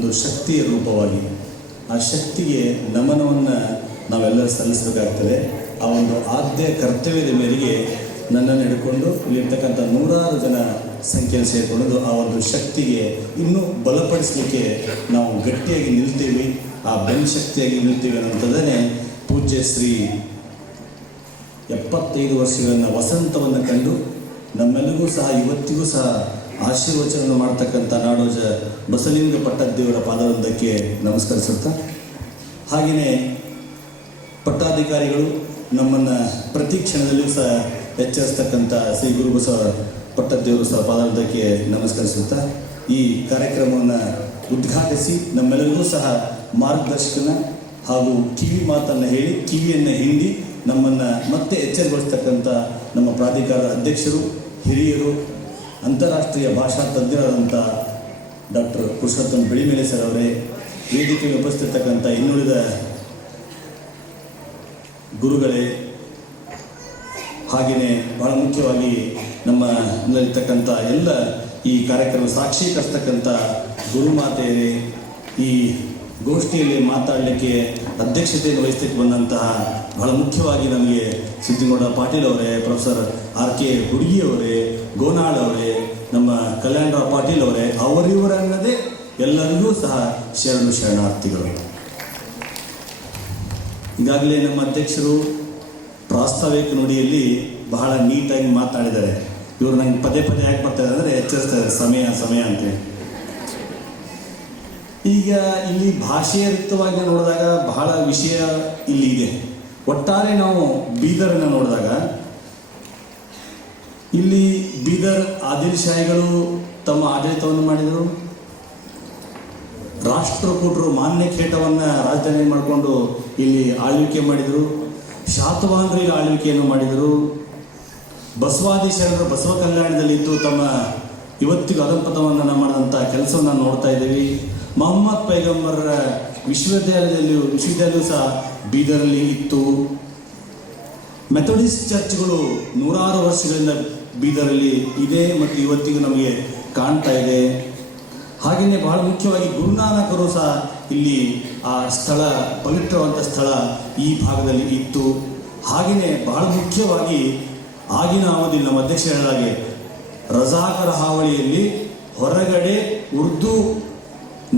ಒಂದು ಶಕ್ತಿಯ ರೂಪವಾಗಿ ಆ ಶಕ್ತಿಗೆ ನಮನವನ್ನು ನಾವೆಲ್ಲರೂ ಸಲ್ಲಿಸಬೇಕಾಗ್ತದೆ. ಆ ಒಂದು ಆದ್ಯ ಕರ್ತವ್ಯದ ಮೇರೆಗೆ ನನ್ನನ್ನು ಹಿಡ್ಕೊಂಡು ಇಲ್ಲಿರ್ತಕ್ಕಂಥ 100 ಜನ ಸಂಖ್ಯೆಯನ್ನು ಸೇರಿಕೊಂಡು ಆ ಒಂದು ಶಕ್ತಿಗೆ ಇನ್ನೂ ಬಲಪಡಿಸಲಿಕ್ಕೆ ನಾವು ಗಟ್ಟಿಯಾಗಿ ನಿಲ್ತೀವಿ, ಆ ಬೆನ್ ಶಕ್ತಿಯಾಗಿ ನಿಲ್ತೀವಿ ಅನ್ನೋಂಥದ್ದೇ ಪೂಜ್ಯ ಶ್ರೀ 75 ವರ್ಷಗಳನ್ನ ವಸಂತವನ್ನು ಕಂಡು ನಮ್ಮೆಲ್ಲರಿಗೂ ಸಹ ಇವತ್ತಿಗೂ ಸಹ ಆಶೀರ್ವಚನವನ್ನು ಮಾಡ್ತಕ್ಕಂಥ ನಾಡೋಜ ಬಸವಲಿಂಗ ಪಟ್ಟದೇವರ ಪಾದವೊಂದಕ್ಕೆ ನಮಸ್ಕರಿಸುತ್ತಾ, ಹಾಗೆಯೇ ಪಟ್ಟಾಧಿಕಾರಿಗಳು ನಮ್ಮನ್ನು ಪ್ರತಿ ಕ್ಷಣದಲ್ಲಿಯೂ ಸಹ ಎಚ್ಚರಿಸ್ತಕ್ಕಂಥ ಶ್ರೀ ಗುರು ಬಸವ ಪಟ್ಟದೇವರು ಸಹ ಪಾದವೊಂದಕ್ಕೆ ನಮಸ್ಕರಿಸುತ್ತಾ, ಈ ಕಾರ್ಯಕ್ರಮವನ್ನು ಉದ್ಘಾಟಿಸಿ ನಮ್ಮೆಲ್ಲರಿಗೂ ಸಹ ಮಾರ್ಗದರ್ಶಕನ ಹಾಗೂ ಕಿವಿ ಮಾತನ್ನು ಹೇಳಿ ಕಿವಿಯನ್ನು ಹಿಂಡಿ ನಮ್ಮನ್ನು ಮತ್ತೆ ಎಚ್ಚರಗೊಳಿಸ್ತಕ್ಕಂಥ ನಮ್ಮ ಪ್ರಾಧಿಕಾರದ ಅಧ್ಯಕ್ಷರು, ಹಿರಿಯರು, ಅಂತಾರಾಷ್ಟ್ರೀಯ ಭಾಷಾ ತಜ್ಞರಾದಂಥ ಡಾಕ್ಟರ್ ಪುರುಷೋತ್ತಮ ಬೆಳಿಮೇಲೆ ಸರ್ ಅವರೇ, ವೇದಿಕೆಗೆ ಉಪಸ್ಥಿತಕ್ಕಂಥ ಇನ್ನುಳಿದ ಗುರುಗಳೇ, ಹಾಗೆಯೇ ಬಹಳ ಮುಖ್ಯವಾಗಿ ನಮ್ಮಲ್ಲಿರ್ತಕ್ಕಂಥ ಎಲ್ಲ ಈ ಕಾರ್ಯಕ್ರಮ ಸಾಕ್ಷೀಕರಿಸ್ತಕ್ಕಂಥ ಗುರುಮಾತೆಯರೇ, ಈ ಗೋಷ್ಠಿಯಲ್ಲಿ ಮಾತಾಡಲಿಕ್ಕೆ ಅಧ್ಯಕ್ಷತೆಯನ್ನು ವಹಿಸಲಿಕ್ಕೆ ಬಂದಂತಹ ಬಹಳ ಮುಖ್ಯವಾಗಿ ನಮಗೆ ಸಿದ್ದಿಗೌಡ ಪಾಟೀಲ್ ಅವರೇ, ಪ್ರೊಫೆಸರ್ RK ಹುಡುಗಿಯವರೇ, ಗೋನಾಳ್ ಅವರೇ, ನಮ್ಮ ಕಲ್ಯಾಣರಾವ್ ಪಾಟೀಲ್ ಅವರೇ, ಅವರಿವರನ್ನದೇ ಎಲ್ಲರಿಗೂ ಸಹ ಶರಣಾರ್ಥಿಗಳು. ಈಗಾಗಲೇ ನಮ್ಮ ಅಧ್ಯಕ್ಷರು ಪ್ರಾಸ್ತಾವಿಕ ನುಡಿಯಲ್ಲಿ ಬಹಳ ನೀಟಾಗಿ ಮಾತಾಡಿದ್ದಾರೆ. ಇವರು ನಂಗೆ ಪದೇ ಪದೇ ಯಾಕೆ ಬರ್ತಾರೆ ಅಂದರೆ ಎಚ್ಚರಿಸ್ತಾರೆ ಸಮಯ ಅಂತೇಳಿ. ಈಗ ಇಲ್ಲಿ ಭಾಷೆಯ ರಿಕ್ತವಾಗಿ ನೋಡಿದಾಗ ಬಹಳ ವಿಷಯ ಇಲ್ಲಿ ಇದೆ. ಒಟ್ಟಾರೆ ನಾವು ಬೀದರನ್ನು ನೋಡಿದಾಗ ಇಲ್ಲಿ ಬೀದರ್ ಆದಿಲ್ಶಾಹಿಗಳು ತಮ್ಮ ಆಡಳಿತವನ್ನು ಮಾಡಿದರು. ರಾಷ್ಟ್ರಕೂಟರು ಮಾನ್ಯಖೇಟವನ್ನು ರಾಜಧಾನಿ ಮಾಡಿಕೊಂಡು ಇಲ್ಲಿ ಆಳ್ವಿಕೆ ಮಾಡಿದರು. ಶಾತವಾಹನರು ಇಲ್ಲಿ ಆಳ್ವಿಕೆಯನ್ನು ಮಾಡಿದರು. ಬಸವಾದಿ ಶರಣರು ಬಸವ ಕಲ್ಯಾಣದಲ್ಲಿದ್ದು ತಮ್ಮ ಇವತ್ತಿಗೂ ಅಧಪತನವನ್ನು ಮಾಡಿದಂಥ ಕೆಲಸವನ್ನು ನೋಡ್ತಾ ಇದ್ದೀವಿ. ಮೊಹಮ್ಮದ್ ಪೈಗಂಬರರ ವಿಶ್ವವಿದ್ಯಾಲಯವೂ ಸಹ ಬೀದರಲ್ಲಿ ಇತ್ತು. ಮೆಥೋಡಿಸ್ಟ್ ಚರ್ಚ್ಗಳು 100 ವರ್ಷಗಳಿಂದ ಬೀದರಲ್ಲಿ ಇದೆ ಮತ್ತು ಇವತ್ತಿಗೂ ನಮಗೆ ಕಾಣ್ತಾ ಇದೆ. ಹಾಗೆಯೇ ಬಹಳ ಮುಖ್ಯವಾಗಿ ಗುರುನಾನಕರು ಸಹ ಇಲ್ಲಿ ಆ ಸ್ಥಳ, ಪವಿತ್ರವಂತ ಸ್ಥಳ ಈ ಭಾಗದಲ್ಲಿ ಇತ್ತು. ಹಾಗೆಯೇ ಬಹಳ ಮುಖ್ಯವಾಗಿ ಆಗಿನ ಅವಧಿಯಲ್ಲಿ ನಮ್ಮ ಅಧ್ಯಕ್ಷ ಹೇಳಿದಾಗೆ ರಜಾಕರ ಹಾವಳಿಯಲ್ಲಿ ಹೊರಗಡೆ ಉರ್ದು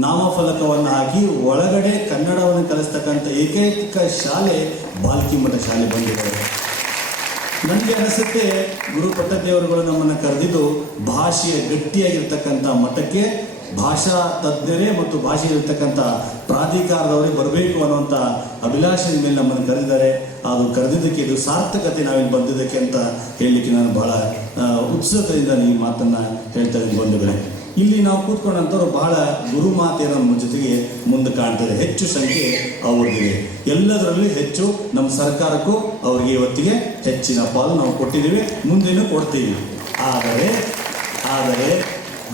ನಾಮಫಲಕವನ್ನು ಹಾಕಿ ಒಳಗಡೆ ಕನ್ನಡವನ್ನು ಕಲಿಸ್ತಕ್ಕಂಥ ಏಕೈಕ ಶಾಲೆ ಬಾಲ್ಕಿ ಮಠ ಶಾಲೆ ಬಂದಿದೆ. ನನಗೆ ಅನಿಸುತ್ತೆ ಗುರು ಪಟ್ಟದೇವರುಗಳು ನಮ್ಮನ್ನು ಕರೆದಿದ್ದು ಭಾಷೆಯ ಗಟ್ಟಿಯಾಗಿರ್ತಕ್ಕಂಥ ಮಠಕ್ಕೆ ಭಾಷಾ ತಜ್ಞರೇ ಮತ್ತು ಭಾಷೆಯಲ್ಲಿರ್ತಕ್ಕಂಥ ಪ್ರಾಧಿಕಾರದವರೇ ಬರಬೇಕು ಅನ್ನುವಂಥ ಅಭಿಲಾಷೆಯ ಮೇಲೆ ನಮ್ಮನ್ನು ಕರೆದಿದ್ದಾರೆ. ಅದು ಕರೆದಿದ್ದಕ್ಕೆ ಇದು ಸಾರ್ಥಕತೆ ನಾವಿಲ್ಲಿ ಬಂದಿದ್ದಕ್ಕೆ ಅಂತ ಹೇಳಲಿಕ್ಕೆ ನಾನು ಬಹಳ ಉತ್ಸುಕತೆಯಿಂದ ಈ ಮಾತನ್ನು ಹೇಳ್ತಾ ಇದ್ದೀನಿ ಬಂಧುಗಳೇ. ಇಲ್ಲಿ ನಾವು ಕೂತ್ಕೊಂಡಂಥವ್ರು ಬಹಳ ಗುರುಮಾತೆಯರ ನಮ್ಮ ಜೊತೆಗೆ ಮುಂದೆ ಕಾಣ್ತದೆ. ಹೆಚ್ಚು ಸಂಖ್ಯೆ ಅವ್ರಿಗಿದೆ. ಎಲ್ಲದರಲ್ಲಿ ಹೆಚ್ಚು ನಮ್ಮ ಸರ್ಕಾರಕ್ಕೂ ಅವರಿಗೆ ಇವತ್ತಿಗೆ ಹೆಚ್ಚಿನ ಪಾಲು ನಾವು ಕೊಟ್ಟಿದ್ದೀವಿ, ಮುಂದೇನೂ ಕೊಡ್ತೀವಿ. ಆದರೆ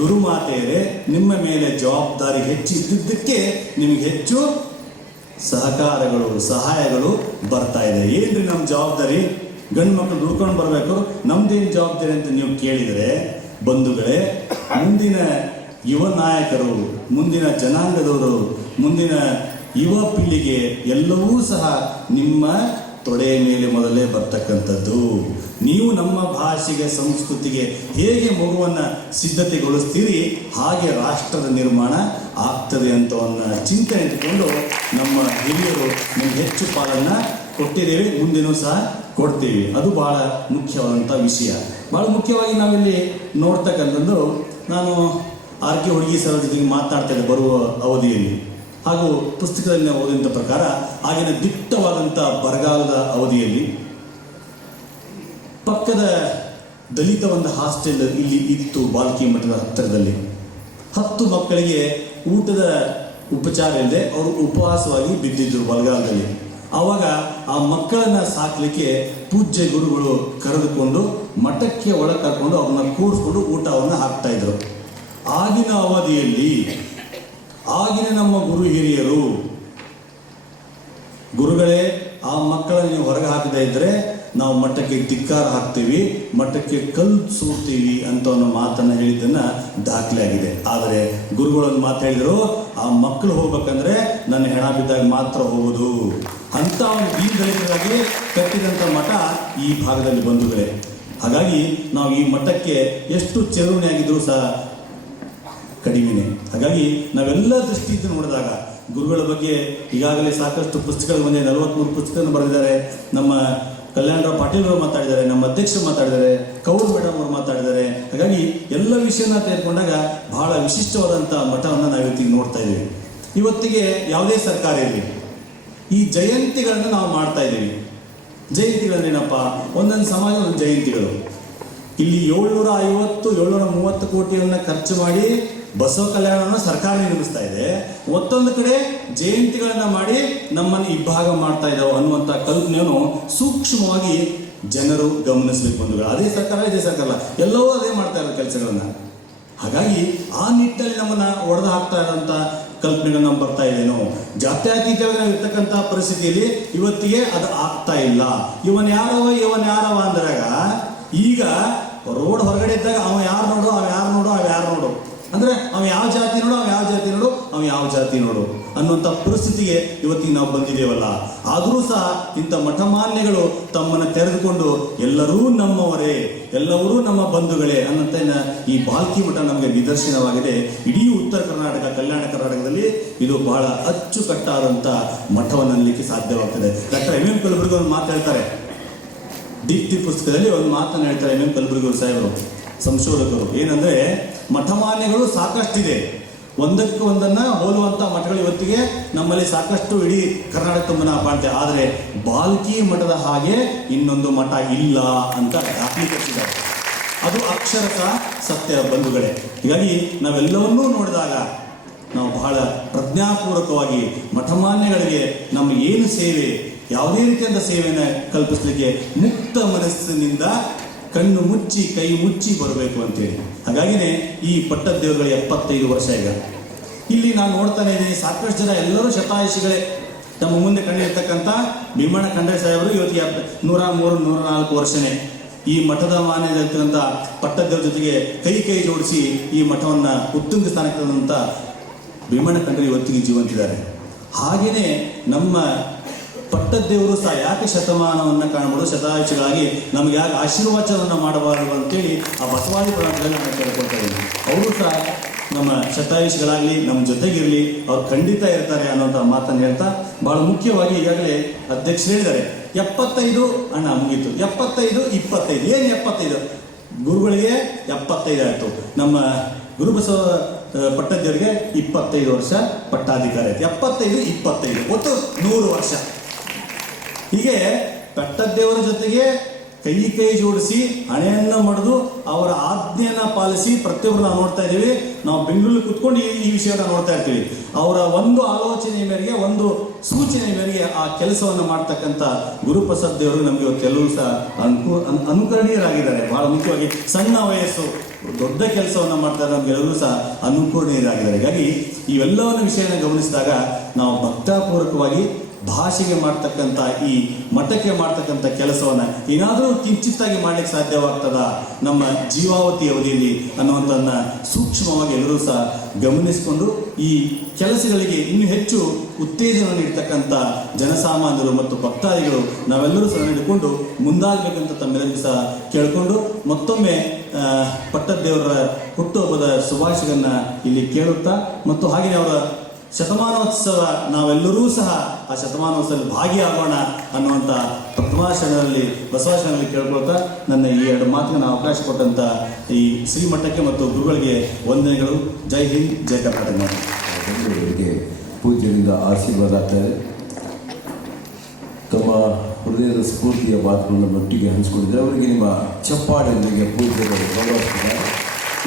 ಗುರುಮಾತೆಯರೇ, ನಿಮ್ಮ ಮೇಲೆ ಜವಾಬ್ದಾರಿ ಹೆಚ್ಚಿದ್ದಕ್ಕೆ ನಿಮಗೆ ಹೆಚ್ಚು ಸಹಕಾರಗಳು, ಸಹಾಯಗಳು ಬರ್ತಾ ಇದೆ. ಏನ್ರಿ ನಮ್ಮ ಜವಾಬ್ದಾರಿ? ಗಂಡು ಮಕ್ಕಳು ದುಡ್ಕೊಂಡು ಬರಬೇಕು, ನಮ್ದೇನು ಜವಾಬ್ದಾರಿ ಅಂತ ನೀವು ಕೇಳಿದರೆ ಬಂಧುಗಳೇ, ಮುಂದಿನ ಯುವ ನಾಯಕರು, ಮುಂದಿನ ಜನಾಂಗದವರು, ಮುಂದಿನ ಯುವ ಪೀಳಿಗೆ ಎಲ್ಲವೂ ಸಹ ನಿಮ್ಮ ತೊಡೆಯ ಮೇಲೆ ಮೊದಲೇ ಬರ್ತಕ್ಕಂಥದ್ದು. ನೀವು ನಮ್ಮ ಭಾಷೆಗೆ, ಸಂಸ್ಕೃತಿಗೆ ಹೇಗೆ ಮಗುವನ್ನು ಸಿದ್ಧತೆಗೊಳಿಸ್ತೀರಿ ಹಾಗೆ ರಾಷ್ಟ್ರದ ನಿರ್ಮಾಣ ಆಗ್ತದೆ ಅಂತ ಚಿಂತನೆ ಇಟ್ಟುಕೊಂಡು ನಮ್ಮ ಹಿರಿಯರು ನಿಮ್ಗೆ ಹೆಚ್ಚು ಪಾಲನ್ನು ಕೊಟ್ಟಿದ್ದೇವೆ, ಮುಂದಿನೂ ಸಹ ಕೊಡ್ತೀವಿ. ಅದು ಬಹಳ ಮುಖ್ಯವಾದಂಥ ವಿಷಯ. ಬಹಳ ಮುಖ್ಯವಾಗಿ ನಾವಿಲ್ಲಿ ನೋಡ್ತಕ್ಕಂಥದ್ದು, ನಾನು RK ಹುಡುಗಿ ಸರ್ ಜೊತೆಗೆ ಮಾತನಾಡ್ತಾ ಇದ್ದೆ ಬರುವ ಅವಧಿಯಲ್ಲಿ, ಹಾಗೂ ಪುಸ್ತಕದಲ್ಲಿ ಓದಿದಂಥ ಪ್ರಕಾರ ಆಗಿನ ದಿಟ್ಟವಾದಂಥ ಬರಗಾಲದ ಅವಧಿಯಲ್ಲಿ ಪಕ್ಕದ ದಲಿತ ಒಂದು ಹಾಸ್ಟೆಲ್ ಇಲ್ಲಿ ಇತ್ತು ಬಾಲ್ಕಿ ಮಠದ ಹತ್ತಿರದಲ್ಲಿ. 10 ಮಕ್ಕಳಿಗೆ ಊಟದ ಉಪಚಾರ ಇಲ್ಲದೆ ಅವರು ಉಪವಾಸವಾಗಿ ಬಿದ್ದಿದ್ದರು ಬರಗಾಲದಲ್ಲಿ. ಆವಾಗ ಆ ಮಕ್ಕಳನ್ನು ಸಾಕಲಿಕ್ಕೆ ಪೂಜ್ಯ ಗುರುಗಳು ಕರೆದುಕೊಂಡು ಮಠಕ್ಕೆ ಒಳಗೆ ಕರ್ಕೊಂಡು ಅವ್ರನ್ನ ಕೂರಿಸ್ಕೊಂಡು ಊಟವನ್ನು ಹಾಕ್ತಾ ಇದ್ರು. ಆಗಿನ ಅವಧಿಯಲ್ಲಿ ಆಗಿನ ನಮ್ಮ ಗುರು ಹಿರಿಯರು, ಗುರುಗಳೇ ಆ ಮಕ್ಕಳನ್ನು ನೀವು ಹೊರಗೆ ಹಾಕದೇ ಇದ್ದರೆ ನಾವು ಮಠಕ್ಕೆ ಧಿಕ್ಕಾರ ಹಾಕ್ತೀವಿ, ಮಠಕ್ಕೆ ಕಲ್ಲು ಸೂರ್ತೀವಿ ಅಂತ ಅನ್ನೋ ಮಾತನ್ನು ಹೇಳಿದ್ದನ್ನು ದಾಖಲೆ ಆಗಿದೆ. ಆದರೆ ಗುರುಗಳೊಂದು ಮಾತು ಹೇಳಿದರು, ಆ ಮಕ್ಕಳು ಹೋಗ್ಬೇಕಂದ್ರೆ ನನ್ನ ಹೆಣ ಬಿದ್ದಾಗ ಮಾತ್ರ ಹೋಗೋದು ಅಂತ ಒಂದು ದೀನದಲಿತರಾಗಿ ಕಟ್ಟಿದಂಥ ಮಠ ಈ ಭಾಗದಲ್ಲಿ ಬಂಧುಗಳೇ. ಹಾಗಾಗಿ ನಾವು ಈ ಮಠಕ್ಕೆ ಎಷ್ಟು ಚೇರುವಣಿಯಾಗಿದ್ರೂ ಸಹ ಕಡಿಮೆನೆ. ಹಾಗಾಗಿ ನಾವೆಲ್ಲ ದೃಷ್ಟಿಯಿಂದ ನೋಡಿದಾಗ ಗುರುಗಳ ಬಗ್ಗೆ ಈಗಾಗಲೇ ಸಾಕಷ್ಟು ಪುಸ್ತಕಗಳು ಬಂದಿದೆ, 43 ಪುಸ್ತಕವನ್ನು ಬರೆದಿದ್ದಾರೆ. ನಮ್ಮ ಕಲ್ಯಾಣರಾವ್ ಪಾಟೀಲ್ ಅವರು ಮಾತಾಡಿದ್ದಾರೆ, ನಮ್ಮ ಅಧ್ಯಕ್ಷರು ಮಾತಾಡಿದ್ದಾರೆ, ಕೌರ್ ಮೇಡಮ್ ಅವರು ಮಾತಾಡಿದ್ದಾರೆ. ಹಾಗಾಗಿ ಎಲ್ಲ ವಿಷಯನ ತೆಗೆದುಕೊಂಡಾಗ ಬಹಳ ವಿಶಿಷ್ಟವಾದಂಥ ಮಠವನ್ನು ನಾವಿವತ್ತಿಗೆ ನೋಡ್ತಾ ಇದ್ದೀವಿ. ಇವತ್ತಿಗೆ ಯಾವುದೇ ಸರ್ಕಾರ ಇರಲಿ, ಈ ಜಯಂತಿಗಳನ್ನು ನಾವು ಮಾಡ್ತಾ ಇದ್ದೀವಿ. ಜಯಂತಿಗಳನ್ನೇನಪ್ಪ, ಒಂದೊಂದು ಸಮಾಜ ಒಂದು ಜಯಂತಿಗಳು. ಇಲ್ಲಿ 730 ಕೋಟಿಯನ್ನು ಖರ್ಚು ಮಾಡಿ ಬಸವ ಕಲ್ಯಾಣವನ್ನು ಸರ್ಕಾರ ನಿರ್ಮಿಸ್ತಾ ಇದೆ. ಮತ್ತೊಂದು ಕಡೆ ಜಯಂತಿಗಳನ್ನು ಮಾಡಿ ನಮ್ಮನ್ನು ಇಬ್ಬಾಗ ಮಾಡ್ತಾ ಇದ್ದಾವೆ ಅನ್ನುವಂಥ ಕಲ್ಪನೆಯನ್ನು ಸೂಕ್ಷ್ಮವಾಗಿ ಜನರು ಗಮನಿಸಬೇಕು. ಒಂದು ಅದೇ ಸರ್ಕಾರ ಎಲ್ಲವೂ ಅದೇ ಮಾಡ್ತಾ ಇರೋ ಕೆಲಸಗಳನ್ನು. ಹಾಗಾಗಿ ಆ ನಿಟ್ಟಲ್ಲಿ ನಮ್ಮನ್ನು ಒಡೆದು ಹಾಕ್ತಾ ಇರೋಂಥ ಕಲ್ಪನೆಗಳು ನಮ್ಗೆ ಬರ್ತಾ ಇದೇನೋ. ಜಾತ್ಯತೀತವಾಗಿ ನಾವು ಇರ್ತಕ್ಕಂಥ ಪರಿಸ್ಥಿತಿಯಲ್ಲಿ ಇವತ್ತಿಗೆ ಅದು ಆಗ್ತಾ ಇಲ್ಲ. ಇವನ್ ಯಾರವ ಅಂದಾಗ ಈಗ ರೋಡ್ ಹೊರಗಡೆ ಇದ್ದಾಗ ಅವ ಯಾರು ನೋಡು ಅಂದ್ರೆ ಅವ ಯಾವ ಜಾತಿ ನೋಡು ಅನ್ನುವಂಥ ಪರಿಸ್ಥಿತಿಗೆ ಇವತ್ತಿಗೆ ನಾವು ಬಂದಿದ್ದೇವಲ್ಲ. ಆದರೂ ಸಹ ಇಂಥ ಮಠಮಾನ್ಯಗಳು ತಮ್ಮನ್ನು ತೆರೆದುಕೊಂಡು ಎಲ್ಲರೂ ನಮ್ಮವರೇ, ಎಲ್ಲರೂ ನಮ್ಮ ಬಂಧುಗಳೇ ಅನ್ನಂತ ಈ ಬಾಲ್ಕಿ ಮಠ ನಮಗೆ ನಿದರ್ಶನವಾಗಿದೆ. ಇಡೀ ಉತ್ತರ ಕರ್ನಾಟಕ, ಕಲ್ಯಾಣ ಕರ್ನಾಟಕದಲ್ಲಿ ಇದು ಬಹಳ ಅಚ್ಚುಕಟ್ಟಾದಂಥ ಮಠವನ್ನು ಅನ್ನಲಿಕ್ಕೆ ಸಾಧ್ಯವಾಗ್ತದೆ. ಡಾಕ್ಟರ್ ಎಂ ಕಲಬುರ್ಗಿ ಒಂದು ಮಾತು ಹೇಳ್ತಾರೆ, ದೀಪ್ತಿ ಪುಸ್ತಕದಲ್ಲಿ ಒಂದು ಮಾತನ್ನು ಹೇಳ್ತಾರೆ ಎಂ ಕಲಬುರ್ಗಿ ಸಾಹೇಬರು, ಸಂಶೋಧಕರು. ಏನಂದ್ರೆ, ಮಠಮಾನ್ಯಗಳು ಸಾಕಷ್ಟಿದೆ, ಒಂದಕ್ಕೆ ಒಂದನ್ನು ಹೋಲುವಂಥ ಮಠಗಳು ಇವತ್ತಿಗೆ ನಮ್ಮಲ್ಲಿ ಸಾಕಷ್ಟು ಇಡೀ ಕರ್ನಾಟಕ ತುಂಬನ ಕಾಣ್ತೇವೆ. ಆದರೆ ಬಾಲ್ಕಿ ಮಠದ ಹಾಗೆ ಇನ್ನೊಂದು ಮಠ ಇಲ್ಲ ಅಂತ ದಾಖಲೀಕರಿಸಿದ್ದಾರೆ. ಅದು ಅಕ್ಷರಶಃ ಸತ್ಯ ಬಂಧುಗಳೇ. ಹೀಗಾಗಿ ನಾವೆಲ್ಲವನ್ನೂ ನೋಡಿದಾಗ ನಾವು ಬಹಳ ಪ್ರಜ್ಞಾಪೂರ್ವಕವಾಗಿ ಮಠಮಾನ್ಯಗಳಿಗೆ ನಮ್ಮ ಏನು ಸೇವೆ, ಯಾವುದೇ ರೀತಿಯಾದ ಸೇವೆಯನ್ನು ಕಲ್ಪಿಸಲಿಕ್ಕೆ ಮುಕ್ತ ಮನಸ್ಸಿನಿಂದ ಕಣ್ಣು ಮುಚ್ಚಿ ಕೈ ಮುಚ್ಚಿ ಬರಬೇಕು ಅಂತೇಳಿ. ಹಾಗಾಗಿನೇ ಈ ಪಟ್ಟದೇವರುಗಳ 75 ವರ್ಷ ಈಗ ಇಲ್ಲಿ ನಾನು ನೋಡ್ತಾನೆ ಇದ್ದೀನಿ. ಸಾಕಷ್ಟು ಜನ ಎಲ್ಲರೂ ಶತಾಯುಷಿಗಳೇ. ನಮ್ಮ ಮುಂದೆ ಕಂಡಿರ್ತಕ್ಕಂಥ ಭೀಮಣ್ಣ ಖಂಡ್ರೆ ಸಾಹೇಬರು ಇವತ್ತಿಗೆ 103-104 ವರ್ಷನೇ. ಈ ಮಠದ ಮಾನ್ಯದಲ್ಲಿರ್ತಕ್ಕಂಥ ಪಟ್ಟದೇವ್ರ ಜೊತೆಗೆ ಕೈ ಜೋಡಿಸಿ ಈ ಮಠವನ್ನು ಉತ್ತುಂಗ ಸ್ಥಾನಕ್ಕೆ ತಂದಂಥ ಭೀಮಣ್ಣ ಖಂಡ್ರೆ ಇವತ್ತಿಗೆ ಜೀವಂತಿದ್ದಾರೆ. ಹಾಗೆಯೇ ನಮ್ಮ ಪಟ್ಟದೇವರು ಸಹ ಯಾಕೆ ಶತಮಾನವನ್ನು ಕಾಣಬಹುದು, ಶತಾಯುಷಿಗಳಾಗಿ ನಮ್ಗೆ ಯಾಕೆ ಆಶೀರ್ವಚನವನ್ನು ಮಾಡಬಾರದು ಅಂತೇಳಿ ಆ ಬಸವಾದಿ ಪ್ರಾಂತದಲ್ಲಿ ನಾನು ಕೇಳ್ಕೊಳ್ತಾ ಇದ್ದೀನಿ. ಅವರು ಸಹ ನಮ್ಮ ಶತಾಯುಷಿಗಳಾಗಲಿ ನಮ್ಮ ಜೊತೆಗಿರಲಿ, ಅವ್ರು ಖಂಡಿತ ಇರ್ತಾರೆ ಅನ್ನೋಂಥ ಮಾತನ್ನು ಹೇಳ್ತಾ, ಬಹಳ ಮುಖ್ಯವಾಗಿ ಈಗಾಗಲೇ ಅಧ್ಯಕ್ಷರು ಹೇಳಿದ್ದಾರೆ 75 ಅಣ್ಣ ಮುಗೀತು, 75-25 ಏನು 75 ಗುರುಗಳಿಗೆ 75 ಆಯಿತು. ನಮ್ಮ ಗುರುಬಸವ ಪಟ್ಟದೇವರಿಗೆ 25 ವರ್ಷ ಪಟ್ಟಾಧಿಕಾರ ಆಯಿತು. 75-25 ಒಟ್ಟು 100 ವರ್ಷ. ಹೀಗೆ ಪಟ್ಟದೇವರ ಜೊತೆಗೆ ಕೈ ಜೋಡಿಸಿ ಹಣೆಯನ್ನು ಮಡಿದು ಅವರ ಆಜ್ಞೆಯನ್ನು ಪಾಲಿಸಿ ಪ್ರತಿಯೊಬ್ಬರು ನಾವು ನೋಡ್ತಾ ಇದ್ದೀವಿ. ನಾವು ಬೆಂಗಳೂರಲ್ಲಿ ಕುತ್ಕೊಂಡು ಈ ವಿಷಯವನ್ನು ನೋಡ್ತಾ ಇರ್ತೀವಿ. ಅವರ ಒಂದು ಆಲೋಚನೆ ಮೇರೆಗೆ, ಒಂದು ಸೂಚನೆ ಮೇರೆಗೆ ಆ ಕೆಲಸವನ್ನು ಮಾಡ್ತಕ್ಕಂಥ ಗುರುಪ್ರಸಾದ್ ದೇವರು ನಮಗೆ ಇವತ್ತೆಲ್ಲರೂ ಸಹ ಅನುಕರಣೀಯರಾಗಿದ್ದಾರೆ. ಬಹಳ ಮುಖ್ಯವಾಗಿ ಸಣ್ಣ ವಯಸ್ಸು ದೊಡ್ಡ ಕೆಲಸವನ್ನು ಮಾಡ್ತಾರೆ, ನಮಗೆಲ್ಲರೂ ಸಹ ಅನುಕರಣೀಯರಾಗಿದ್ದಾರೆ. ಹೀಗಾಗಿ ಇವೆಲ್ಲವನ್ನು ವಿಷಯನ ಗಮನಿಸಿದಾಗ ನಾವು ಭಕ್ತಾಪೂರ್ವಕವಾಗಿ ಭಾಷೆಗೆ ಮಾಡ್ತಕ್ಕಂಥ ಈ ಮಠಕ್ಕೆ ಮಾಡ್ತಕ್ಕಂಥ ಕೆಲಸವನ್ನು ಏನಾದರೂ ಕಿಂಚಿತ್ತಾಗಿ ಮಾಡಲಿಕ್ಕೆ ಸಾಧ್ಯವಾಗ್ತದ ನಮ್ಮ ಜೀವಾವಧಿ ಅವಧಿಯಲ್ಲಿ ಅನ್ನುವಂಥದ್ದನ್ನ ಸೂಕ್ಷ್ಮವಾಗಿ ಎಲ್ಲರೂ ಸಹ ಗಮನಿಸಿಕೊಂಡು ಈ ಕೆಲಸಗಳಿಗೆ ಇನ್ನೂ ಹೆಚ್ಚು ಉತ್ತೇಜನ ನೀಡ್ತಕ್ಕಂಥ ಜನಸಾಮಾನ್ಯರು ಮತ್ತು ಭಕ್ತಾದಿಗಳು ನಾವೆಲ್ಲರೂ ಸಹ ನಡೆದುಕೊಂಡು ಮುಂದಾಗಬೇಕಂತ ತಮ್ಮೆಲ್ಲರಿಗೂ ಸಹ ಕೇಳಿಕೊಂಡು ಮತ್ತೊಮ್ಮೆ ಪಟ್ಟದೇವರ ಹುಟ್ಟುಹಬ್ಬದ ಶುಭಾಶಯಗಳನ್ನ ಇಲ್ಲಿ ಕೇಳುತ್ತಾ, ಮತ್ತು ಹಾಗೆಯೇ ಅವರ ಶತಮಾನೋತ್ಸವ ನಾವೆಲ್ಲರೂ ಸಹ ಆ ಶತಮಾನೋತ್ಸವದಲ್ಲಿ ಭಾಗಿಯಾಗೋಣ ಅನ್ನುವಂಥ ಪ್ರಥಮಾಶನಲ್ಲಿ ಬಸವಾಶನಲ್ಲಿ ಕೇಳ್ಕೊಳ್ತಾ ನನ್ನ ಈ 2 ಮಾತಿಗೆ ನಾವು ಅವಕಾಶ ಕೊಟ್ಟಂಥ ಈ ಶ್ರೀಮಠಕ್ಕೆ ಮತ್ತು ಗುರುಗಳಿಗೆ ವಂದನೆಗಳು. ಜೈ ಹಿಂದ್, ಜೈ ಕರ್ನಾಟಕ. ಬೆಂಗಳೂರಿಗೆ ಪೂಜ್ಯರಿಂದ ಆಶೀರ್ವಾದ ಆಗ್ತಾರೆ. ತಮ್ಮ ಹೃದಯದ ಸ್ಫೂರ್ತಿಯ ಮಾತುಗಳನ್ನು ಒಟ್ಟಿಗೆ ಹಂಚಿಕೊಂಡಿದ್ದಾರೆ. ಅವರಿಗೆ ನಿಮ್ಮ ಚಪ್ಪಾಳೆಯೊಂದಿಗೆ ಪೂಜ್ಯರು ಗೌರವಿಸ್ತಾರೆ.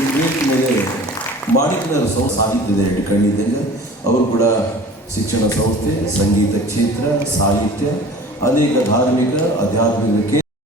ಈ ವೇದಿಕೆ ಮೇಲೆ ಮಾಣಿಕನರ ಸಾಹಿತ್ಯದ 2 ಕಣ್ಣಿದ್ದಂಗೆ ಅವರು ಕೂಡ ಶಿಕ್ಷಣ ಸಂಸ್ಥೆ, ಸಂಗೀತ ಕ್ಷೇತ್ರ, ಸಾಹಿತ್ಯ, ಅನೇಕ ಧಾರ್ಮಿಕ ಆಧ್ಯಾತ್ಮಿಕ